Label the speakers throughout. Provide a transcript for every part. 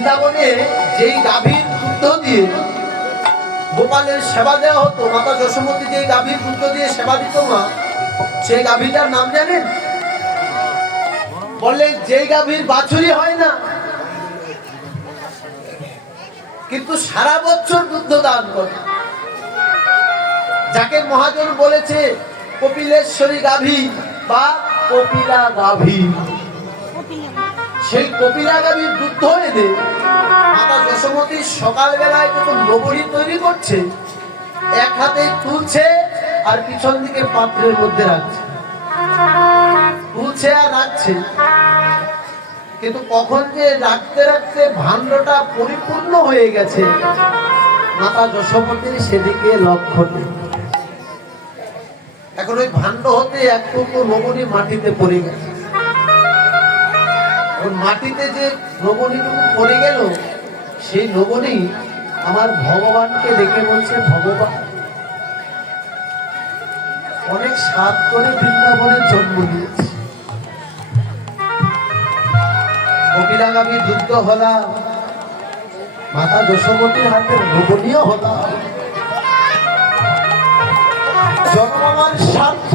Speaker 1: বৃন্দাবনে যেই গাভীর দুগ্ধ দিয়ে গোপালের সেবা দেওয়া হতো, মাতা যশোমতী যেই গাভীর দুগ্ধ দিয়ে সেবা দিত মা সেই গাভীটার নাম জানেন? বলে যেই গাভীর বাছুরি হয় না, কিন্তু সারা বছর দুগ্ধ দান করে। যাকে মহাজন বলেছে, কপিলেশ্বরী গাভী বা কপিলা গাভী। সেই গাভীর দুগ্ধ এনে মাতা যশোমতী সকালবেলায় যখন নবরী তৈরি করছে, এক হাতে তুলছে আর পিছন দিকে পাত্রের মধ্যে রাখছে। তুলছে আর রাখছে। কিন্তু কখন যে রাখতে রাখতে ভাণ্ডটা পরিপূর্ণ হয়ে গেছে, মাতা যশোমতীর সেদিকে লক্ষ্য নেই। এখন ওই ভাণ্ড হতে এক টুকরো নবনী মাটিতে পড়ে গেছে। এখন মাটিতে যে নবনীটুকু পড়ে গেল, সেই নবনী আমার ভগবানকে দেখে বলছে, ভগবান, অনেক সাত করে বৃন্দাবনের জন্ম দিয়েছে। কপিলাগামী যুদ্ধ হলা মাতা যশোমতীর হাতে নবনীয় হলা জন্ম আমার স্বার্থ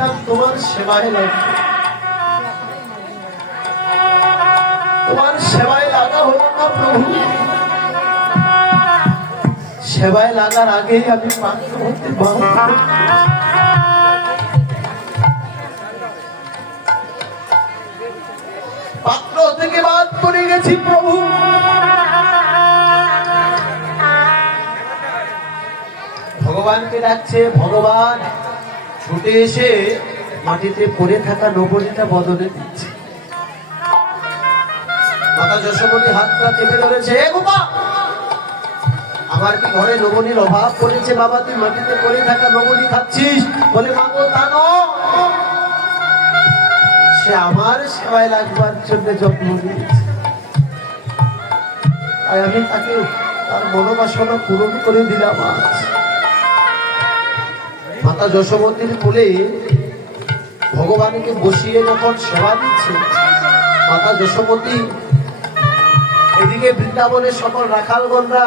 Speaker 1: ভেবেছিলাম তোমার সেবায় তোমার সেবায় লাগা হলো না প্রভু। সেবায় লাগার আগে আমি পাত্র। পাত্র থেকে বাদ করে গেছি প্রভু। ভগবানকে ডাকছে, ভগবান ছুটে এসে মাটিতে পড়ে থাকা নবনীটা বদলে দিচ্ছে। মাতা যশোমতী হাতটা চেপে ধরেছে আমার কি ঘরে নবনীর অভাব পড়েছে? বাবা, তুই মাটিতে পড়ে থাকা নবনী খাচ্ছিস বলে মাগো তা সে আমার সেবায় লাগবার জন্য যত্ন নিয়েছে। তাই আমি তাকে তার মনোবাসনা পূরণ করে দিলাম আজ। মাতা যশোমতীর কোলে ভগবানকে বসিয়ে যখন সেবা দিচ্ছে, মাতা যশোমতী এদিকে বৃন্দাবনের সকল রাখালগণরা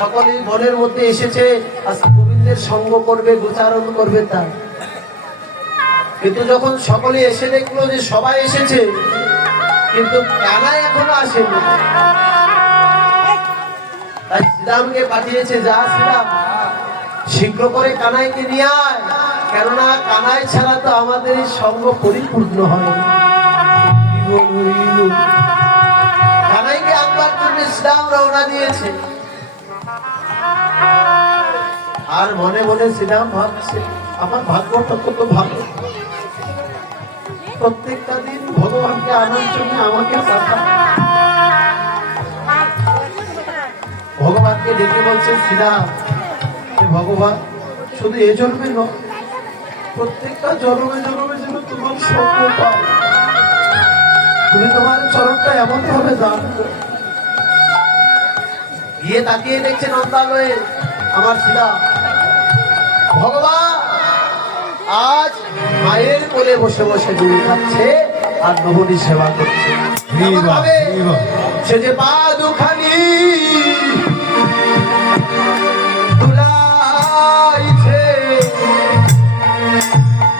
Speaker 1: সকলেই বনের মধ্যে এসেছে, আজ গোবিন্দের সঙ্গ করবে, গোচারণ করবে তার। কিন্তু যখন সকলে এসে দেখল যে সবাই এসেছে, কিন্তু কানাই এখনও আসেনি। তাই শ্রীরামকে পাঠিয়েছে, যা শ্রীরাম শীঘ্র করে কানাইকে নিয়ে আয়। কেননা কানাই ছাড়া তো আমাদের সঙ্গ পরিপূর্ণ হয় কানাইকে আনবার জন্য ইসলাম রওনা দিয়েছে। আর মনে মনে শ্রীরাম ভাবছে, আমার ভাগ্যটা কত ভালো। প্রত্যেকটা দিন ভগবানকে আনার জন্য আমাকে ভগবানকে ডেকে বলছে শ্রীরাম যে ভগবান শুধু এ জন্মে নয় প্রত্যেকটা জন্মে জন্মে যেন তোমার সঙ্গ পায় তুমি তোমার চরণটা এমন ভাবে দান গিয়ে তাকিয়ে দেখছে নন্দালয়ে আমার শিলা। ভগবান আজ মায়ের কোলে বসে বসে দুধ খাচ্ছে আর নবনী সেবা করছে। সে যে পা দুখানি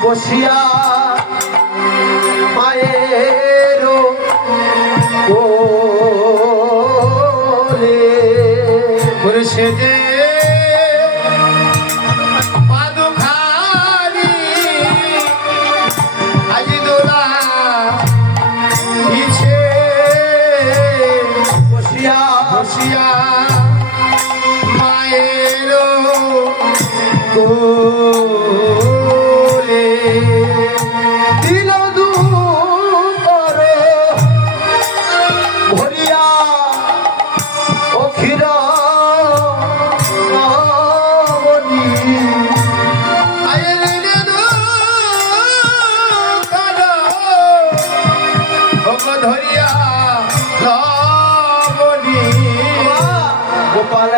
Speaker 1: বসিয়া মায়ের
Speaker 2: করে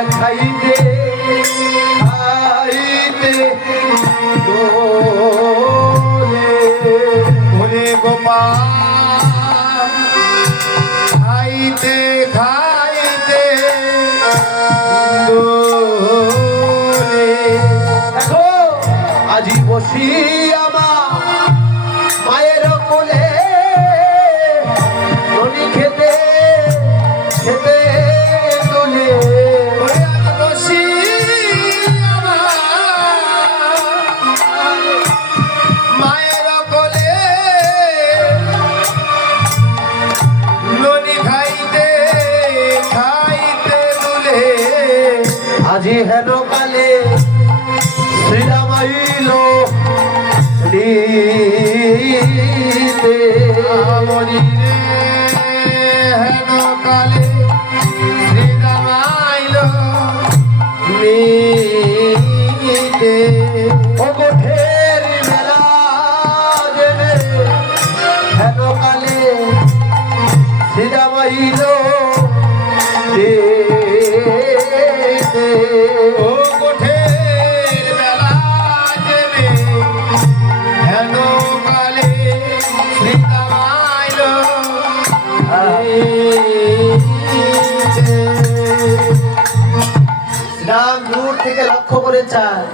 Speaker 2: ખાઈ દે ખાઈ
Speaker 1: દે ભોલે ગોપાલ hello করে চায়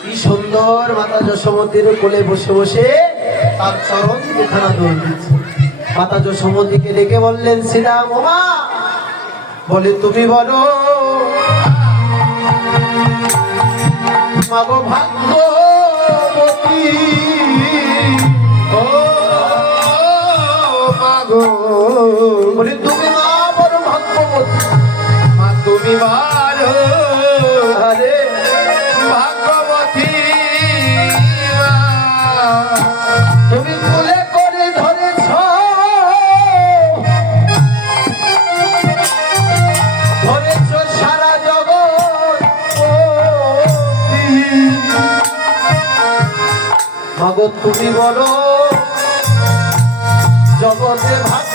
Speaker 1: কি সুন্দর মাতা যশোমতির কোলে বসে বসে তার চরণ দুখানা দোল দিচ্ছে। মাতা যশোমতিকে ডেকে বললেন শ্রীরাম ওমা বলে তুমি বলো, মাগো ভাগ্যবতী,
Speaker 2: ও মাগো,
Speaker 1: বলে তুমি মা বড় ভাগ্যবতী,
Speaker 2: মা তুমি ভালো
Speaker 1: তুমি বলো। জগতে ভাগ্য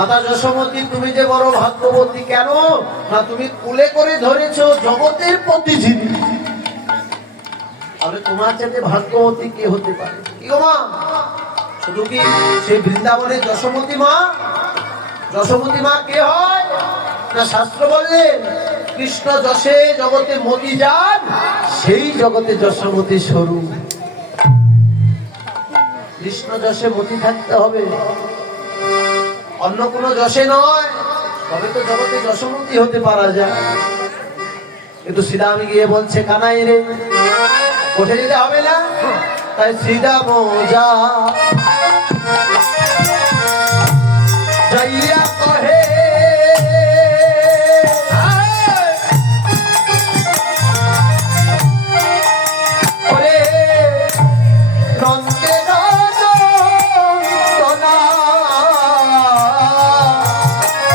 Speaker 1: মাতা যশোমতী, তুমি যে বড় ভাগ্যবতী, কেন? না, তুমি কুলে করে ধরেছ জগতের প্রতিঝিনি। তাহলে তোমার চাইতে ভাগ্যবতী কে হতে পারে? কি মা? শুধু কি সেই বৃন্দাবনের যশোমতী মা? যশোমতী মা কে হয়? না, শাস্ত্র বললে কৃষ্ণ যশে জগতে মতি যান সেই জগতে যশোমতী স্বরূপ। কৃষ্ণ যশে মতি থাকতে হবে। অন্য কোনো যশে নয়, তবে তো জগতে যশমতি হতে পারা যায়। কিন্তু শ্রীরাম গিয়ে বলছে, কানাই রে উঠে যেতে হবে না তাই শ্রীরাম যা।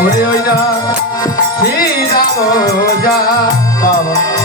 Speaker 2: ওই না শ্রীরাম যা
Speaker 1: বাবা।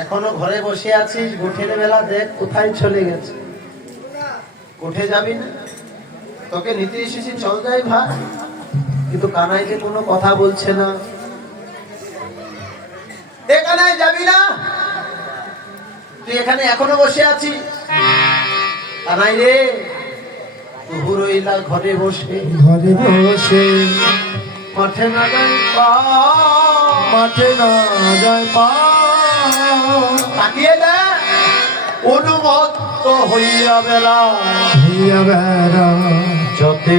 Speaker 1: এখনও ঘরে বসে আছিস? গোঠের বেলা দেখ কোথায় চলে গেছে। কোঠে যাবি না? তোকে নিতে এসেছি, চল যাই ভাই। কিন্তু কানাইকে কোনো কথা বলছে না। এ যাবি না? তুই এখানে এখনও বসে কানাই রে রইলা ঘরে বসে।
Speaker 2: ঘরে বসে।
Speaker 1: মাঠে না যাই পা।
Speaker 2: মাঠে না যায় পা।
Speaker 1: তাকিয়ে দেখ অনুমত্ত হইয়া বেলা।
Speaker 2: হিয়া বেড়া
Speaker 1: যতে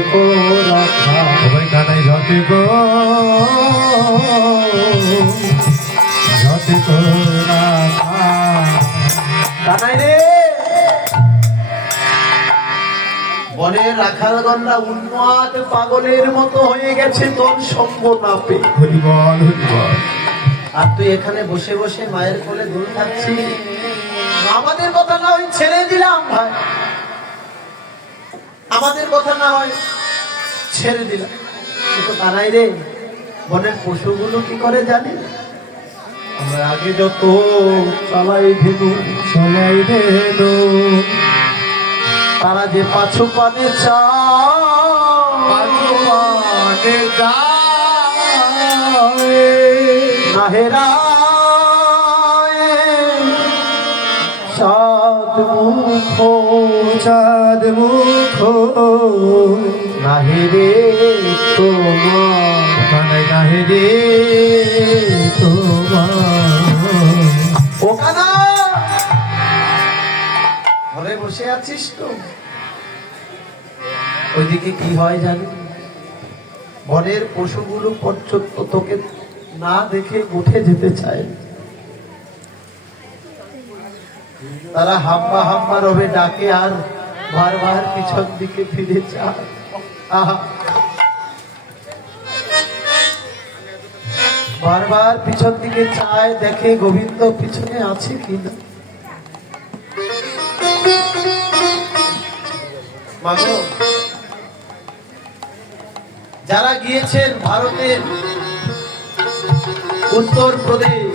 Speaker 1: রাখা।
Speaker 2: কানাই যতে রাখা।
Speaker 1: কানাই রে। বনের রাখাল গন্ডা উন্মাদ পাগলের মতো হয়ে গেছে তোর সঙ্গ না পেয়ে
Speaker 2: হরি বল
Speaker 1: আর তুই এখানে বসে বসে মায়ের কোলে দুল খাচ্ছি আমাদের কথা না হয় ছেড়ে দিলাম ভাই। আমাদের কথা না হয় ছেড়ে দিলাম। কিন্তু তারাই রে বনের পশুগুলো কি করে জানি আমরা আগে যত চালাই ভেনু
Speaker 2: সবাই দেলো
Speaker 1: তারা যে পাছু পানে চা
Speaker 2: পানে
Speaker 1: সাত মুখ
Speaker 2: চাঁদ মুখ
Speaker 1: নাহেরে তোমার আছিস তো? ওইদিকে কি হয় জানি? বনের পশুগুলো পর্যন্ত তোকে না দেখে উঠে যেতে চায়। তারা হাম্বা হাম্বা রবে ডাকে আর বারবার পিছন দিকে ফিরে চায় বারবার পিছন দিকে চায়, দেখে গোবিন্দ পিছনে আছে কিনা? যারা গিয়েছেন ভারতের উত্তর প্রদেশ